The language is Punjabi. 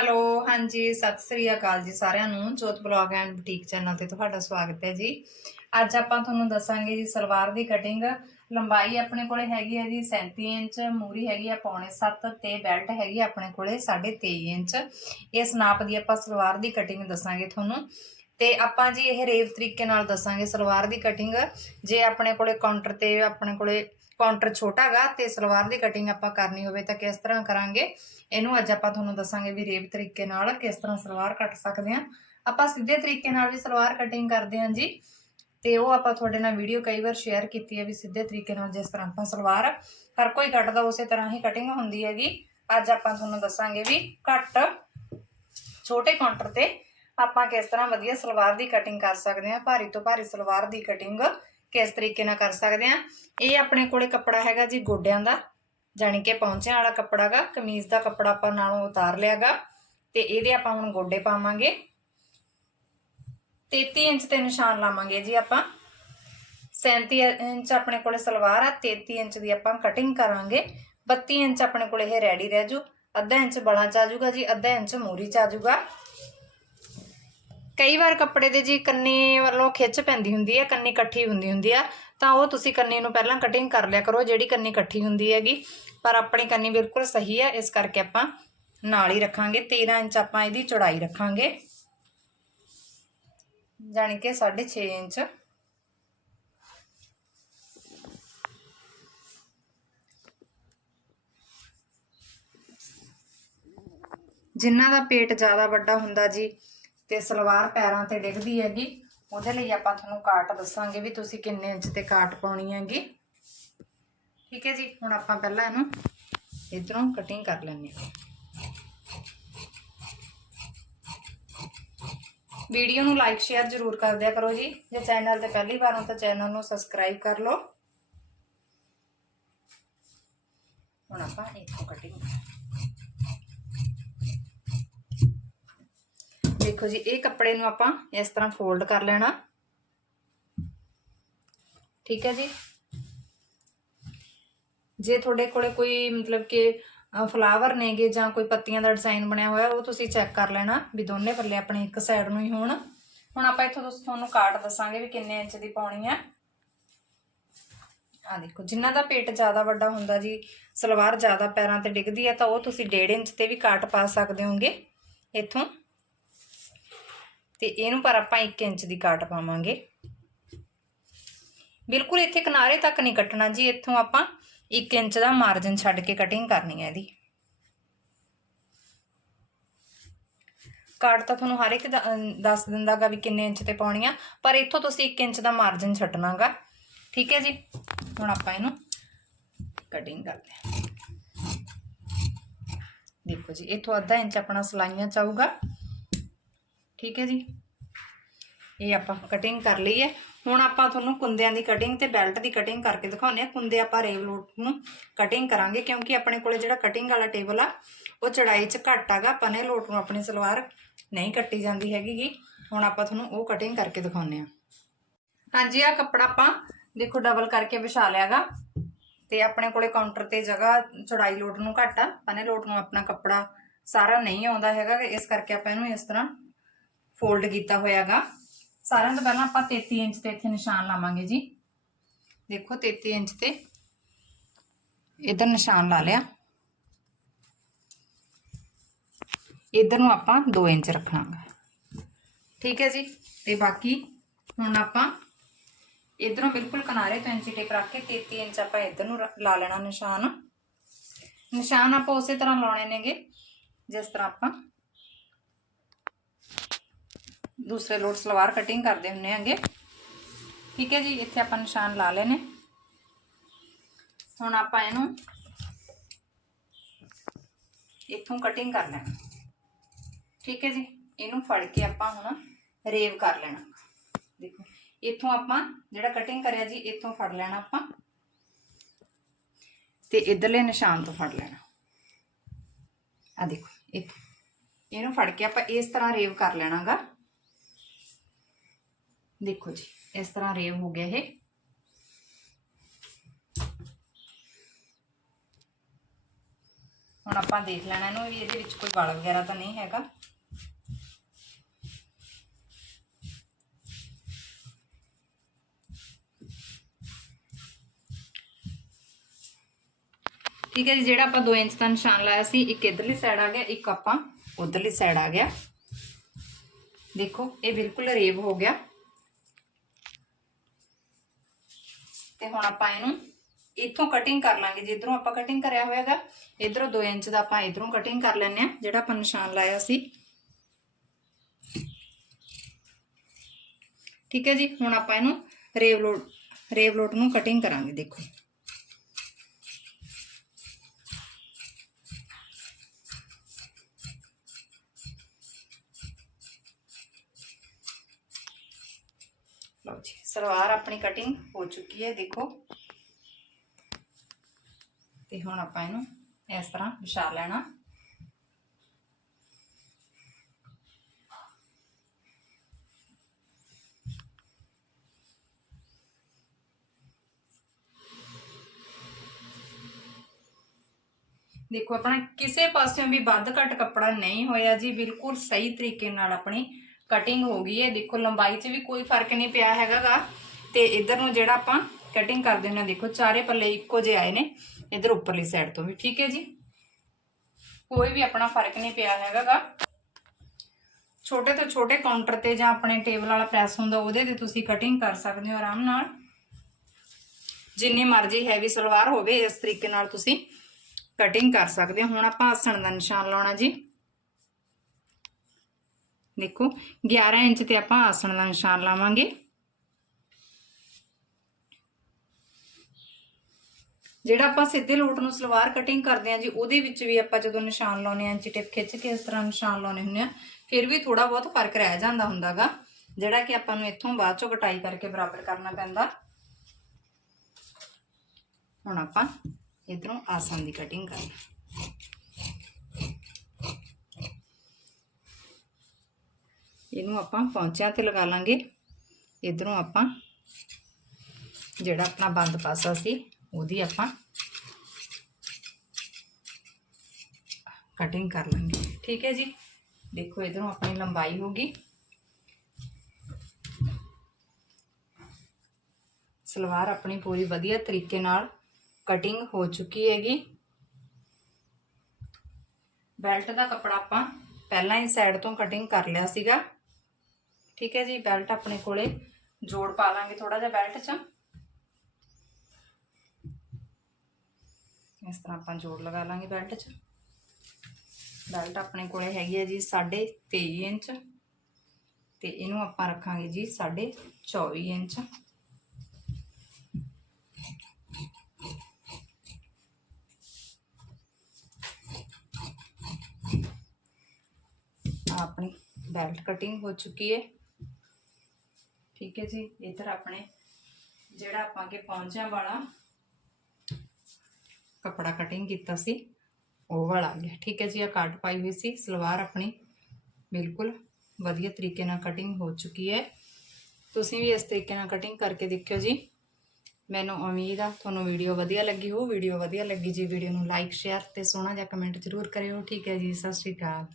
ਹੈਲੋ, ਹਾਂਜੀ, ਸਤਿ ਸ੍ਰੀ ਅਕਾਲ ਜੀ ਸਾਰਿਆਂ ਨੂੰ। ਜੋਤ ਬਲੌਗ ਐਂਡ ਬੁਟੀਕ ਚੈਨਲ ਤੇ ਤੁਹਾਡਾ ਸਵਾਗਤ ਹੈ ਜੀ। ਅੱਜ ਆਪਾਂ ਤੁਹਾਨੂੰ ਦੱਸਾਂਗੇ ਜੀ ਸਲਵਾਰ ਦੀ ਕਟਿੰਗ ਲੰਬਾਈ ਆਪਣੇ ਕੋਲੇ ਹੈਗੀ ਹੈ ਜੀ 37 ਇੰਚ, ਮੂਰੀ ਹੈਗੀ ਆ ਪੌਣੇ 7 ਤੇ ਬੈਲਟ ਹੈਗੀ ਆ ਆਪਣੇ ਕੋਲੇ 23.5 ਇੰਚ। ਇਸ ਨਾਪ ਦੀ ਆਪਾਂ ਸਲਵਾਰ ਦੀ ਕਟਿੰਗ ਦੱਸਾਂਗੇ ਤੁਹਾਨੂੰ। ਤੇ ਆਪਾਂ ਜੀ ਇਹ ਰੇਵ ਤਰੀਕੇ ਨਾਲ ਦੱਸਾਂਗੇ ਸਲਵਾਰ ਦੀ ਕਟਿੰਗ ਜੇ ਆਪਣੇ ਕੋਲੇ ਕਾਊਂਟਰ ਤੇ, ਆਪਣੇ ਕੋਲੇ ਕਾਊਂਟਰ ਛੋਟਾ ਹੈਗਾ ਤੇ ਸਲਵਾਰ ਦੀ ਕਟਿੰਗ ਆਪਾਂ ਕਰਨੀ ਹੋਵੇ ਤਾਂ ਕਿਸ ਤਰ੍ਹਾਂ ਕਰਾਂਗੇ? ਇਹਨੂੰ ਅੱਜ ਆਪਾਂ ਤੁਹਾਨੂੰ ਦੱਸਾਂਗੇ ਵੀ ਰੇਵ ਤਰੀਕੇ ਨਾਲ ਕਿਸ ਤਰ੍ਹਾਂ ਸਲਵਾਰ ਕੱਟ ਸਕਦੇ ਹਾਂ। ਆਪਾਂ ਸਿੱਧੇ ਤਰੀਕੇ ਨਾਲ ਵੀ ਸਲਵਾਰ ਕਟਿੰਗ ਕਰਦੇ ਹਾਂ ਜੀ ਤੇ ਉਹ ਆਪਾਂ ਤੁਹਾਡੇ ਨਾਲ ਵੀਡੀਓ ਕਈ ਵਾਰ ਸ਼ੇਅਰ ਕੀਤੀ ਹੈ ਵੀ ਸਿੱਧੇ ਤਰੀਕੇ ਨਾਲ ਜਿਸ ਤਰ੍ਹਾਂ ਆਪਾਂ ਸਲਵਾਰ, ਹਰ ਕੋਈ ਕੱਟਦਾ ਉਸੇ ਤਰ੍ਹਾਂ ਹੀ ਕਟਿੰਗ ਹੁੰਦੀ ਹੈਗੀ। ਅੱਜ ਆਪਾਂ ਤੁਹਾਨੂੰ ਦੱਸਾਂਗੇ ਵੀ ਘੱਟ ਛੋਟੇ ਕਾਊਂਟਰ ਤੇ ਆਪਾਂ ਕਿਸ ਤਰ੍ਹਾਂ ਵਧੀਆ ਸਲਵਾਰ ਦੀ ਕਟਿੰਗ ਕਰ ਸਕਦੇ ਹਾਂ। ਭਾਰੀ ਤੋਂ ਭਾਰੀ ਸਲਵਾਰ ਦੀ ਕਟਿੰਗ ਕਿਸ ਤਰੀਕੇ ਨਾਲ ਕਰ ਸਕਦੇ ਹਾਂ ਇਹ ਆਪਣੇ ਕੋਲੇ ਕੱਪੜਾ ਹੈਗਾ ਜੀ ਗੋਡਿਆਂ ਦਾ, ਜਾਣੀ ਕਿ ਪੌਂਚਿਆਂ ਵਾਲਾ ਕੱਪੜਾ ਗਾ, ਕਮੀਜ਼ ਦਾ ਕੱਪੜਾ ਆਪਾਂ ਨਾਲੋਂ ਉਤਾਰ ਲਿਆਗਾ ਤੇ ਇਹਦੇ ਆਪਾਂ ਹੁਣ ਗੋਡੇ ਪਾਵਾਂਗੇ। 33 ਇੰਚ ਤੇ ਨਿਸ਼ਾਨ ਲਾਵਾਂਗੇ ਜੀ ਆਪਾਂ। 37 ਇੰਚ ਆਪਣੇ ਕੋਲੇ ਸਲਵਾਰ ਆ 33 ਇੰਚ ਦੀ ਆਪਾਂ ਕਟਿੰਗ ਕਰਾਂਗੇ। 32 ਇੰਚ ਆਪਣੇ ਕੋਲੇ ਇਹ ਰੈਡੀ ਰਹਿ ਜੂ। ਅੱਧਾ ਇੰਚ ਬਲਾਂ ਚ ਆ ਜਾਊਗਾ ਜੀ, ਅੱਧਾ ਇੰਚ ਮੂਰੀ ਚ ਆ ਜਾਊਗਾ ਕਈ ਵਾਰ ਕੱਪੜੇ ਦੇ ਜੀ ਕੰਨੀ ਵੱਲੋਂ ਖਿੱਚ ਪੈਂਦੀ ਹੁੰਦੀ ਹੈ ਕੰਨੀ ਇਕੱਠੀ ਹੁੰਦੀ ਹੁੰਦੀ ਆ, ਤਾਂ ਉਹ ਤੁਸੀਂ ਕੰਨੀ ਨੂੰ ਪਹਿਲਾਂ ਕਟਿੰਗ ਕਰ ਲਿਆ ਕਰੋ, ਜਿਹੜੀ ਕੰਨੀ ਇਕੱਠੀ ਹੁੰਦੀ ਹੈਗੀ। ਪਰ ਆਪਣੀ ਕੰਨੀ ਬਿਲਕੁਲ ਸਹੀ ਹੈ ਇਸ ਕਰਕੇ ਆਪਾਂ ਨਾਲ ਹੀ ਰੱਖਾਂਗੇ 13 ਇੰਚ ਆਪਾਂ ਇਹਦੀ ਚੌੜਾਈ ਰੱਖਾਂਗੇ। ਜਾਣੀ ਕਿ 6.5 ਇੰਚ। ਜਿਨ੍ਹਾਂ ਦਾ ਪੇਟ ਜ਼ਿਆਦਾ ਵੱਡਾ ਹੁੰਦਾ ਜੀ ਤੇ ਸਲਵਾਰ ਪੈਰਾਂ ਤੇ ਡਿੱਗਦੀ ਹੈਗੀ। ਉਹਦੇ ਲਈ ਆਪਾਂ ਤੁਹਾਨੂੰ ਕਾਟ ਦੱਸਾਂਗੇ ਵੀ ਤੁਸੀਂ ਕਿੰਨੇ ਇੰਚ ਤੇ ਕਾਟ ਪਾਉਣੀ ਹੈਗੀ। ਠੀਕ ਹੈ ਜੀ, ਹੁਣ ਆਪਾਂ ਪਹਿਲਾਂ ਇਹਨੂੰ ਇਧਰੋਂ ਕਟਿੰਗ ਕਰ ਲੈਂਦੇ ਹਾਂ। ਵੀਡੀਓ ਨੂੰ ਲਾਈਕ ਸ਼ੇਅਰ ਜ਼ਰੂਰ ਕਰ ਦਿਆ ਕਰੋ ਜੀ। ਜੇ ਚੈਨਲ ਤੇ ਪਹਿਲੀ ਵਾਰ ਹੋ ਤਾਂ ਚੈਨਲ ਨੂੰ ਸਬਸਕ੍ਰਾਈਬ ਕਰ ਲਓ। ਹੁਣ ਆਪਾਂ ਇੱਥੋਂ ਕਟਿੰਗ ਦੇਖੋ ਜੀ, ਇਹ ਕੱਪੜੇ ਨੂੰ ਆਪਾਂ ਇਸ ਤਰ੍ਹਾਂ ਫੋਲਡ ਕਰ ਲੈਣਾ। ਠੀਕ ਹੈ ਜੀ? ਜੇ ਤੁਹਾਡੇ ਕੋਲੇ ਕੋਈ ਮਤਲਬ ਕਿ ਫਲਾਵਰ ਨੇਗੇ ਜਾਂ ਕੋਈ ਪੱਤੀਆਂ ਦਾ ਡਿਜ਼ਾਈਨ ਬਣਿਆ ਹੋਇਆ, ਉਹ ਤੁਸੀਂ ਚੈੱਕ ਕਰ ਲੈਣਾ ਵੀ ਦੋਨੇ ਪੱਲੇ ਆਪਣੇ ਇੱਕ ਸਾਈਡ ਨੂੰ ਹੀ ਹੋਣ। ਹੁਣ ਆਪਾਂ ਇੱਥੋਂ ਤੁਸੀਂ ਤੁਹਾਨੂੰ ਕਾਟ ਦੱਸਾਂਗੇ ਵੀ ਕਿੰਨੇ ਇੰਚ ਦੀ ਪਾਉਣੀ ਹੈ। ਆ ਦੇਖੋ ਜਿਨ੍ਹਾਂ ਦਾ ਪੇਟ ਜ਼ਿਆਦਾ ਵੱਡਾ ਹੁੰਦਾ ਜੀ, ਸਲਵਾਰ ਜ਼ਿਆਦਾ ਪੈਰਾਂ ਤੇ ਡਿੱਗਦੀ ਹੈ, ਤਾਂ ਉਹ ਤੁਸੀਂ 1.5 ਇੰਚ ਤੇ ਵੀ ਕਾਟ ਪਾ ਸਕਦੇ ਹੋਗੇ ਇੱਥੋਂ। ਤੇ ਇਹਨੂੰ ਪਰ ਆਪਾਂ 1 ਇੰਚ ਦੀ ਕਾਟ ਪਾਵਾਂਗੇ। ਬਿਲਕੁਲ ਇੱਥੇ ਕਿਨਾਰੇ ਤੱਕ ਨਹੀਂ ਕੱਟਣਾ ਜੀ ਇੱਥੋਂ ਆਪਾਂ 1 ਇੰਚ ਦਾ ਮਾਰਜਨ ਛੱਡ ਕੇ ਕਟਿੰਗ ਕਰਨੀ ਹੈ ਇਹਦੀ। ਕਾਟ ਤਾਂ ਤੁਹਾਨੂੰ ਹਰ ਇੱਕ ਦਾ- ਅਮ, ਦੱਸ ਦਿੰਦਾਗਾ ਵੀ ਕਿੰਨੇ ਇੰਚ ਤੇ ਪਾਉਣੀ ਆ ਪਰ ਇੱਥੋਂ ਤੁਸੀਂ 1 ਇੰਚ ਦਾ ਮਾਰਜਨ ਛੱਡਣਾਗਾ। ਠੀਕ ਹੈ ਜੀ? ਹੁਣ ਆਪਾਂ ਇਹਨੂੰ ਕਟਿੰਗ ਕਰਦੇ ਹਾਂ। ਦੇਖੋ ਜੀ ਇੱਥੋਂ ਅੱਧਾ ਇੰਚ ਆਪਣਾ ਸਲਾਈਆਂ ਚਾਹੂਗਾ ਠੀਕ ਹੈ ਜੀ? ਇਹ ਆਪਾਂ ਕਟਿੰਗ ਕਰ ਲਈ ਹੈ। ਹੁਣ ਆਪਾਂ ਤੁਹਾਨੂੰ ਕੁੰਦਿਆਂ ਦੀ ਕਟਿੰਗ ਤੇ ਬੈਲਟ ਦੀ ਕਟਿੰਗ ਕਰਕੇ ਦਿਖਾਉਂਦੇ ਆ ਕੁੰਦੇ ਆਪਾਂ ਰੇਵ ਲੋਟ ਨੂੰ ਕਟਿੰਗ ਕਰਾਂਗੇ ਕਿਉਂਕਿ ਆਪਣੇ ਕੋਲੇ ਜਿਹੜਾ ਕਟਿੰਗ ਵਾਲਾ ਟੇਬਲ ਆ, ਉਹ ਚੜਾਈ 'ਚ ਘੱਟ ਆਗਾ ਪਨੇ ਲੋਟ ਨੂੰ ਆਪਣੀ ਸਲਵਾਰ ਨਹੀਂ ਕੱਟੀ ਜਾਂਦੀ ਹੈਗੀ ਗੀ। ਹੁਣ ਆਪਾਂ ਤੁਹਾਨੂੰ ਉਹ ਕਟਿੰਗ ਕਰਕੇ ਦਿਖਾਉਂਦੇ ਆ ਹਾਂਜੀ ਆ ਕੱਪੜਾ ਆਪਾਂ ਦੇਖੋ ਡਬਲ ਕਰਕੇ ਵਿਛਾ ਲਿਆਗਾ ਤੇ ਆਪਣੇ ਕੋਲੇ ਕਾਊਂਟਰ ਤੇ ਜਗ੍ਹਾ ਚੜਾਈ ਲੋਟ ਨੂੰ ਘੱਟ ਆ। ਪਨੇ ਲੋਟ ਨੂੰ ਆਪਣਾ ਕੱਪੜਾ ਸਾਰਾ ਨਹੀਂ ਆਉਂਦਾ ਹੈਗਾ। ਇਸ ਕਰਕੇ ਆਪਾਂ ਇਹਨੂੰ ਇਸ ਤਰ੍ਹਾਂ ਫੋਲਡ ਕੀਤਾ ਹੋਇਆਗਾ। ਸਾਰਿਆਂ ਤੋਂ ਪਹਿਲਾਂ ਆਪਾਂ 33 ਇੰਚ ਤੇ ਇੱਥੇ ਨਿਸ਼ਾਨ ਲਾਵਾਂਗੇ ਜੀ। ਦੇਖੋ 33 ਇੰਚ ਤੇ ਇਧਰ ਨਿਸ਼ਾਨ ਲਾ ਲਿਆ। ਇਧਰ ਨੂੰ ਆਪਾਂ 2 ਇੰਚ ਰੱਖਣਾਗਾ। ਠੀਕ ਹੈ ਜੀ। ਤੇ ਬਾਕੀ ਹੁਣ ਆਪਾਂ ਇਧਰੋਂ ਬਿਲਕੁਲ ਕਿਨਾਰੇ ਤੋਂ ਇੰਚੀ ਟੇਪ ਰੱਖ ਕੇ 33 ਇੰਚ ਆਪਾਂ ਇਧਰ ਨੂੰ ਰ- ਲਾ ਲੈਣਾ ਨਿਸ਼ਾਨ। ਨਿਸ਼ਾਨ ਆਪਾਂ ਉਸੇ ਤਰ੍ਹਾਂ ਲਾਉਣੇ ਨੇਗੇ। ਜਿਸ ਤਰ੍ਹਾਂ ਆਪਾਂ ਦੂਸਰੇ ਲੋਟ ਸਲਵਾਰ ਕਟਿੰਗ ਕਰਦੇ ਹੁੰਨੇ ਆਂਗੇ ਠੀਕ ਹੈ ਜੀ, ਇੱਥੇ ਆਪਾਂ ਨਿਸ਼ਾਨ ਲਾ ਲਏ ਹੁਣ ਆਪਾਂ ਇਹਨੂੰ ਇੱਥੋਂ ਕਟਿੰਗ ਕਰ ਲੈਣਾ। ਠੀਕ ਹੈ ਜੀ, ਇਹਨੂੰ ਫੜ ਕੇ ਆਪਾਂ ਹੁਣ ਰੇਵ ਕਰ ਲੈਣਾ। ਦੇਖੋ, ਇੱਥੋਂ ਆਪਾਂ ਜਿਹੜਾ ਕਟਿੰਗ ਕਰਿਆ ਜੀ, ਇੱਥੋਂ ਫੜ ਲੈਣਾ ਆਪਾਂ। ਤੇ ਇਧਰਲੇ ਨਿਸ਼ਾਨ ਤੋਂ ਫੜ ਲੈਣਾ। ਆ ਦੇਖੋ ਇੱਕ ਇਹਨੂੰ ਫੜ ਕੇ ਆਪਾਂ ਇਸ ਤਰ੍ਹਾਂ ਰੇਵ ਕਰ ਲੈਣਾਗਾ। ਦੇਖੋ ਜੀ ਇਸ ਤਰ੍ਹਾਂ ਰੇਵ ਹੋ ਗਿਆ ਇਹ ਹੁਣ ਆਪਾਂ ਦੇਖ ਲੈਣਾ ਇਹਨੂੰ ਵੀ ਇਹਦੇ ਵਿੱਚ ਕੋਈ ਵਲ ਵਗੈਰਾ ਤਾਂ ਨਹੀਂ ਹੈਗਾ ਠੀਕ ਹੈ ਜੀ ਜਿਹੜਾ ਆਪਾਂ 2 ਇੰਚ ਦਾ ਨਿਸ਼ਾਨ ਲਾਇਆ ਸੀ ਇੱਕ ਇਧਰਲੀ ਸਾਈਡ ਆ ਗਿਆ ਇੱਕ ਆਪਾਂ ਉਧਰਲੀ ਸਾਈਡ ਆ ਗਿਆ ਦੇਖੋ ਇਹ ਬਿਲਕੁਲ ਰੇਵ ਹੋ ਗਿਆ ਤੇ ਹੁਣ ਆਪਾਂ ਇਹਨੂੰ ਇੱਥੋਂ ਕਟਿੰਗ ਕਰ ਲਾਂਗੇ। ਜਿੱਧਰੋਂ ਆਪਾਂ ਕਟਿੰਗ ਕਰਿਆ ਹੋਇਆਗਾ, ਇਧਰੋਂ 2 ਇੰਚ ਦਾ ਆਪਾਂ ਇਧਰੋਂ ਕਟਿੰਗ ਕਰ ਲੈਣੇ ਆ ਜਿਹੜਾ ਆਪਾਂ ਨਿਸ਼ਾਨ ਲਾਇਆ ਸੀ। ਠੀਕ ਹੈ ਜੀ? ਹੁਣ ਆਪਾਂ ਇਹਨੂੰ ਰੇਵਲੋਟ ਰੇਵਲੋਟ ਨੂੰ ਕਟਿੰਗ ਕਰਾਂਗੇ, ਦੇਖੋ। ਲਓ ਜੀ ਸਲਵਾਰ ਆਪਣੀ ਕਟਿੰਗ ਹੋ ਚੁੱਕੀ ਹੈ ਦੇਖੋ ਤੇ ਹੁਣ ਆਪਾਂ ਇਹਨੂੰ ਇਸ ਤਰ੍ਹਾਂ ਵਿਛਾ ਲੈਣਾ ਦੇਖੋ ਆਪਣਾ ਕਿਸੇ ਪਾਸਿਓਂ ਵੀ ਵੱਧ ਘੱਟ ਕੱਪੜਾ ਨਹੀਂ ਹੋਇਆ ਜੀ ਬਿਲਕੁਲ ਸਹੀ ਤਰੀਕੇ ਨਾਲ ਆਪਣੀ ਕਟਿੰਗ ਹੋ ਗਈ ਹੈ। ਦੇਖੋ, ਲੰਬਾਈ 'ਚ ਵੀ ਕੋਈ ਫ਼ਰਕ ਨਹੀਂ ਪਿਆ ਹੈਗਾਗਾ। ਤੇ ਇਧਰ ਨੂੰ ਜਿਹੜਾ ਆਪਾਂ ਕਟਿੰਗ ਕਰਦੇ ਹੁੰਦੇ ਹਾਂ, ਦੇਖੋ, ਚਾਰੇ ਪੱਲੇ ਇੱਕੋ ਜਿਹੇ ਆਏ ਨੇ। ਇਧਰ ਉੱਪਰਲੀ ਸਾਈਡ ਤੋਂ ਵੀ, ਠੀਕ ਹੈ ਜੀ? ਕੋਈ ਵੀ ਆਪਣਾ ਫ਼ਰਕ ਨਹੀਂ ਪਿਆ ਹੈਗਾਗਾ। ਛੋਟੇ ਤੋਂ ਛੋਟੇ ਕਾਊਂਟਰ ਤੇ ਜਾਂ ਆਪਣੇ ਟੇਬਲ ਵਾਲਾ ਪ੍ਰੈਸ ਹੁੰਦਾ, ਉਹਦੇ ਤੇ ਤੁਸੀਂ ਕਟਿੰਗ ਕਰ ਸਕਦੇ ਹੋ ਆਰਾਮ ਨਾਲ। ਜਿੰਨੀ ਮਰਜ਼ੀ ਹੈਵੀ ਸਲਵਾਰ ਹੋਵੇ, ਇਸ ਤਰੀਕੇ ਨਾਲ ਤੁਸੀਂ ਕਟਿੰਗ ਕਰ ਸਕਦੇ ਹੋ। ਹੁਣ ਆਪਾਂ ਆਸਣ ਦਾ ਨਿਸ਼ਾਨ ਲਾਉਣਾ ਜੀ। ਦੇਖੋ 11 ਇੰਚ ਤੇ ਆਪਾਂ ਆਸਣ ਦਾ ਨਿਸ਼ਾਨ ਲਾਵਾਂਗੇ। ਜਿਹੜਾ ਆਪਾਂ ਸਿੱਧੇ ਲੋਟ ਨੂੰ ਸਲਵਾਰ ਕਟਿੰਗ ਕਰਦੇ ਆ ਜੀ, ਉਹਦੇ ਵਿੱਚ ਵੀ ਆਪਾਂ ਜਦੋਂ ਨਿਸ਼ਾਨ ਲਾਉਨੇ ਆ ਇੰਚੀ ਟਿਪ ਖਿੱਚ ਕੇ ਇਸ ਤਰ੍ਹਾਂ ਨਿਸ਼ਾਨ ਲਾਉਨੇ ਹੁੰਦੇ ਆ ਫਿਰ ਵੀ ਥੋੜਾ ਬਹੁਤ ਫ਼ਰਕ ਰਹਿ ਜਾਂਦਾ ਹੁੰਦਾਗਾ। ਜਿਹੜਾ ਕਿ ਆਪਾਂ ਨੂੰ ਇੱਥੋਂ ਬਾਅਦ ਚੋਂ ਕਟਾਈ ਕਰਕੇ ਬਰਾਬਰ ਕਰਨਾ ਪੈਂਦਾ। ਹੁਣ ਆਪਾਂ ਇਧਰੋਂ ਆਸਨ ਦੀ ਕਟਿੰਗ ਕਰਨਾ ਇਹਨੂੰ ਆਪਾਂ ਪੌਂਚਿਆਂ ਤੇ ਲਗਾ ਲਾਂਗੇ। ਇਧਰੋਂ ਆਪਾਂ ਜਿਹੜਾ ਆਪਣਾ ਬੰਦ ਪਾਸਾ ਸੀ, ਉਹਦੀ ਆਪਾਂ ਕਟਿੰਗ ਕਰ ਲਾਂਗੇ। ਠੀਕ ਹੈ ਜੀ? ਦੇਖੋ, ਇਧਰੋਂ ਆਪਣੀ ਲੰਬਾਈ ਹੋਗੀ ਸਲਵਾਰ ਆਪਣੀ ਪੂਰੀ ਵਧੀਆ ਤਰੀਕੇ ਨਾਲ ਕਟਿੰਗ ਹੋ ਚੁੱਕੀ ਹੈਗੀ। ਬੈਲਟ ਦਾ ਕੱਪੜਾ ਆਪਾਂ ਪਹਿਲਾਂ ਹੀ ਸਾਈਡ ਤੋਂ ਕਟਿੰਗ ਕਰ ਲਿਆ ਸੀਗਾ। ਠੀਕ ਹੈ ਜੀ ਬੈਲਟ ਆਪਣੇ ਕੋਲੇ ਜੋੜ ਪਾ ਲਾਂਗੇ ਥੋੜਾ ਜਿਹਾ ਬੈਲਟ 'ਚ ਇਸ ਤਰ੍ਹਾਂ ਆਪਾਂ ਜੋੜ ਲਗਾ ਲਾਂਗੇ ਬੈਲਟ 'ਚ ਬੈਲਟ ਆਪਣੇ ਕੋਲੇ ਹੈਗੀ ਹੈ ਜੀ 23 ਇੰਚ ਤੇ ਇਹਨੂੰ ਆਪਾਂ ਰੱਖਾਂਗੇ ਜੀ 24 ਇੰਚ ਆਹ ਆਪਣੀ ਬੈਲਟ ਕਟਿੰਗ ਹੋ ਚੁੱਕੀ ਹੈ ਠੀਕ ਹੈ ਜੀ, ਇੱਧਰ ਆਪਣੇ ਜਿਹੜਾ ਆਪਾਂ ਕੇ ਪੌਂਚਿਆਂ ਵਾਲਾ ਕਪੜਾ ਕਟਿੰਗ ਕੀਤਾ ਸੀ, ਉਹ ਵਾਲਾ ਆ ਗਿਆ। ਠੀਕ ਹੈ ਜੀ ਆ ਕੱਟ ਪਾਈ ਹੋਈ ਸੀ, ਸਲਵਾਰ ਆਪਣੀ ਬਿਲਕੁਲ ਵਧੀਆ ਤਰੀਕੇ ਨਾਲ ਕਟਿੰਗ ਹੋ ਚੁੱਕੀ ਹੈ। ਤੁਸੀਂ ਵੀ ਇਸ ਤਰੀਕੇ ਨਾਲ ਕਟਿੰਗ ਕਰਕੇ ਦੇਖਿਓ ਜੀ। ਮੈਨੂੰ ਉਮੀਦ ਆ ਤੁਹਾਨੂੰ ਵੀਡੀਓ ਵਧੀਆ ਲੱਗੀ ਹੋ ਵੀਡੀਓ ਵਧੀਆ ਲੱਗੀ ਜੀ ਵੀਡੀਓ ਨੂੰ ਲਾਈਕ ਸ਼ੇਅਰ ਤੇ ਸੋਹਣਾ ਜਿਹਾ ਕਮੈਂਟ ਜ਼ਰੂਰ ਕਰਿਓ। ਠੀਕ ਹੈ ਜੀ, ਸਤਿ ਸ਼੍ਰੀ ਅਕਾਲ।